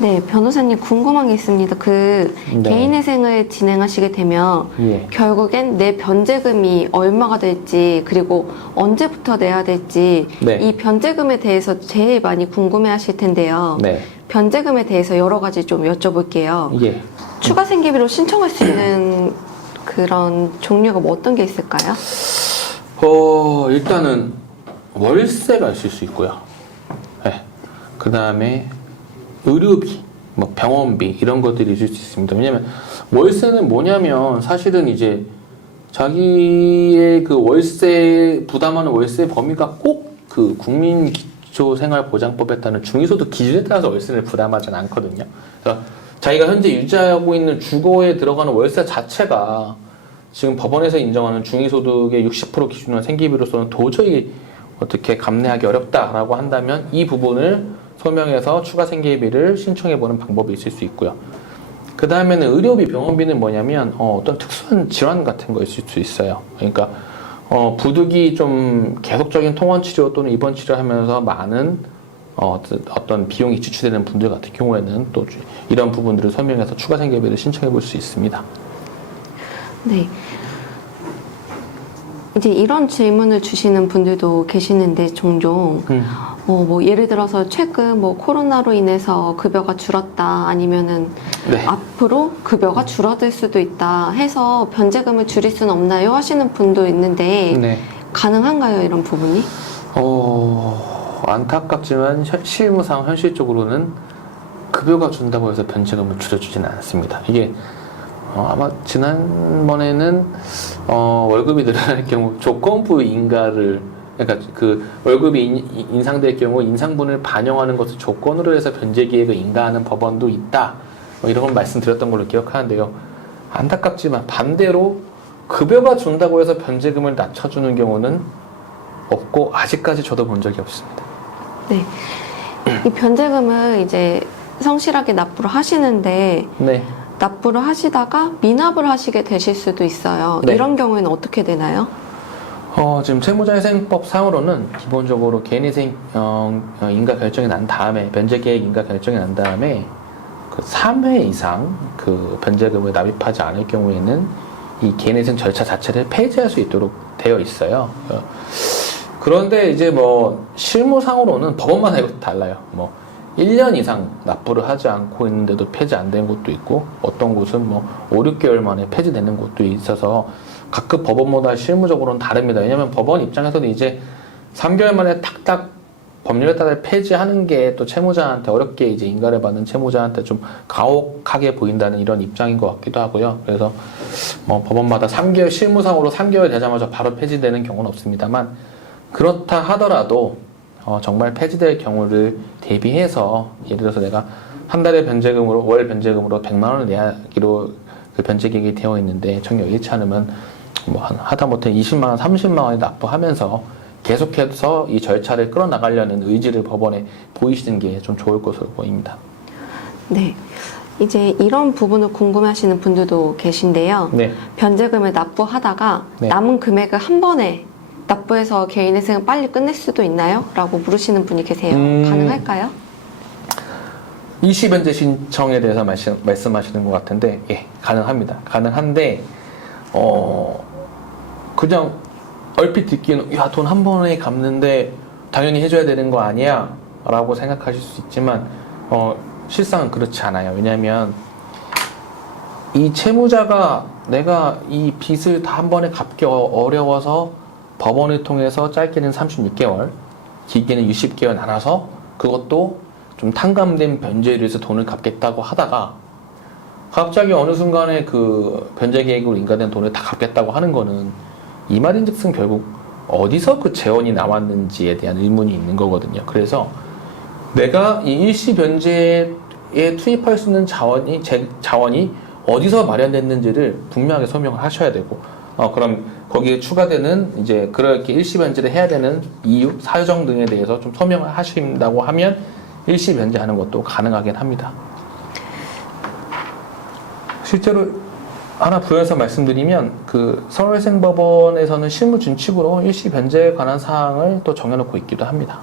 네, 변호사님 궁금한 게 있습니다. 네. 개인회생을 진행하시게 되면 예. 결국엔 내 변제금이 얼마가 될지 그리고 언제부터 내야 될지 네. 이 변제금에 대해서 제일 많이 궁금해 하실 텐데요. 네. 변제금에 대해서 여러 가지 좀 여쭤볼게요. 예. 추가 생계비로 신청할 수 있는 그런 종류가 뭐 어떤 게 있을까요? 일단은 월세가 있을 수 있고요. 네. 그 다음에 의료비, 뭐 병원비 이런 것들이 있을 수 있습니다. 왜냐면 월세는 뭐냐면 사실은 이제 자기의 그 월세 부담하는 월세 범위가 꼭 그 국민기초생활보장법에 따른 중위소득 기준에 따라서 월세를 부담하지는 않거든요. 그래서 자기가 현재 유지하고 있는 주거에 들어가는 월세 자체가 지금 법원에서 인정하는 중위소득의 60% 기준으로 생계비로서는 도저히 어떻게 감내하기 어렵다라고 한다면 이 부분을 소명해서 추가 생계비를 신청해보는 방법이 있을 수 있고요. 그 다음에는 의료비, 병원비는 뭐냐면 어떤 특수한 질환 같은 거 있을 수 있어요. 그러니까 부득이 좀 계속적인 통원 치료 또는 입원 치료하면서 많은 어떤 비용이 지출되는 분들 같은 경우에는 또 이런 부분들을 설명해서 추가 생계비를 신청해 볼 수 있습니다. 네. 이제 이런 질문을 주시는 분들도 계시는데 종종 뭐 예를 들어서 최근 뭐 코로나로 인해서 급여가 줄었다 아니면은 네. 앞으로 급여가 줄어들 수도 있다 해서 변제금을 줄일 수는 없나요? 하시는 분도 있는데 네. 가능한가요? 이런 부분이? 안타깝지만 실무상 현실적으로는 급여가 준다고 해서 변제금을 줄여주지는 않습니다. 이게 아마 지난번에는 월급이 늘어날 경우 조건부 인가를 그러니까 그 월급이 인상될 경우 인상분을 반영하는 것을 조건으로 해서 변제 계획을 인가하는 법원도 있다. 이런 걸 말씀드렸던 걸로 기억하는데요. 안타깝지만 반대로 급여가 준다고 해서 변제금을 낮춰주는 경우는 없고 아직까지 저도 본 적이 없습니다. 네. 이 변제금을 이제 성실하게 납부를 하시는데 네. 납부를 하시다가 미납을 하시게 되실 수도 있어요. 네. 이런 경우에는 어떻게 되나요? 지금 채무자회생법 상으로는 기본적으로 개인회생 인가 결정이 난 다음에 변제계획 인가 결정이 난 다음에 그 3회 이상 그 변제금을 납입하지 않을 경우에는 이 개인회생 절차 자체를 폐지할 수 있도록 되어 있어요. 그런데 이제 뭐 실무상으로는 법원마다 이것도 달라요. 뭐 1년 이상 납부를 하지 않고 있는데도 폐지 안 된 곳도 있고 어떤 곳은 뭐 5, 6개월 만에 폐지되는 곳도 있어서 각급 법원마다 실무적으로는 다릅니다. 왜냐하면 법원 입장에서는 이제 3개월 만에 탁탁 법률에 따라 폐지하는 게 또 채무자한테 어렵게 이제 인가를 받는 채무자한테 좀 가혹하게 보인다는 이런 입장인 것 같기도 하고요. 그래서 뭐 법원마다 3개월 실무상으로 3개월 되자마자 바로 폐지되는 경우는 없습니다만 그렇다 하더라도 정말 폐지될 경우를 대비해서 예를 들어서 내가 한 달에 변제금으로 월 변제금으로 100만 원을 내기로 그 변제 계획이 되어 있는데 정녕 일치 않으면 뭐 하다못해 20만 원, 30만 원에 납부하면서 계속해서 이 절차를 끌어나가려는 의지를 법원에 보이시는 게 좀 좋을 것으로 보입니다. 네. 이제 이런 부분을 궁금해하시는 분들도 계신데요. 네. 변제금을 납부하다가 네. 남은 금액을 한 번에 납부해서 개인회생을 빨리 끝낼 수도 있나요? 라고 물으시는 분이 계세요. 가능할까요? 일시변제 신청에 대해서 말씀하시는 것 같은데 예, 가능합니다. 가능한데 그냥 얼핏 듣기는 야, 돈 한 번에 갚는데 당연히 해줘야 되는 거 아니야? 라고 생각하실 수 있지만 실상은 그렇지 않아요. 왜냐하면 이 채무자가 내가 이 빚을 다 한 번에 갚기 어려워서 법원을 통해서 짧게는 36개월, 길게는 60개월 나눠서 그것도 좀 탕감된 변제를 위해서 돈을 갚겠다고 하다가 갑자기 어느 순간에 그 변제 계획으로 인가된 돈을 다 갚겠다고 하는 거는 이 말인즉슨 결국 어디서 그 재원이 나왔는지에 대한 의문이 있는 거거든요. 그래서 내가 이 일시 변제에 투입할 수 있는 자원이 어디서 마련됐는지를 분명하게 설명을 하셔야 되고 그럼 거기에 추가되는 이제 그렇게 일시 변제를 해야 되는 이유, 사정 등에 대해서 좀 설명을 하신다고 하면 일시 변제하는 것도 가능하긴 합니다. 실제로 하나 부연해서 말씀드리면 그 서울회생법원에서는 실무 준칙으로 일시 변제에 관한 사항을 또 정해놓고 있기도 합니다.